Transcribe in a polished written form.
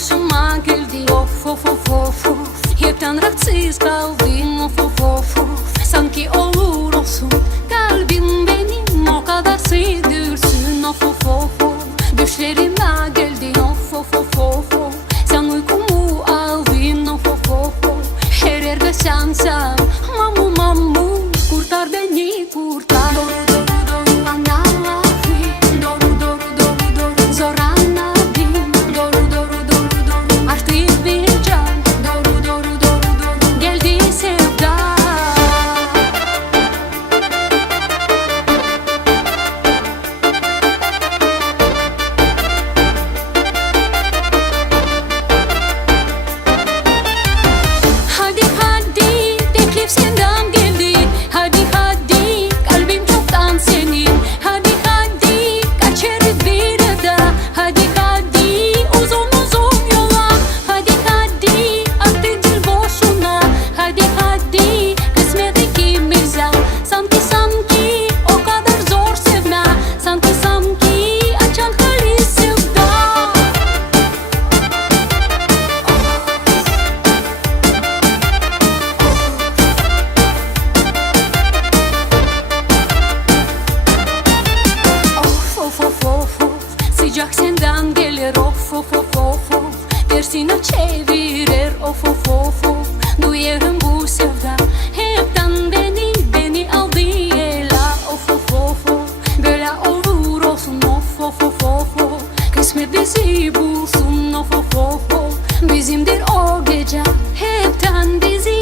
başıma geldi. Of of of of of, hepten rahatsız kaldım. Of of of of, sanki olur olsun kalbim benim o kadar sığdırsın. Of of of of, düşlerime geldin. Of of of of of, sen uykumu aldın. Of of of of, her yerde sensen. Mamu mamu, kurtar beni kurtar. Sıcak senden gelir. Of of of of of, tersine çevirir. Of of of of, duyarım bu sevda hepten beni aldı ela. Of of of of, böyle olur olsun. Of of of of of, kısmet bizi bulsun. Of of of of, bizimdir o gece hepten bizi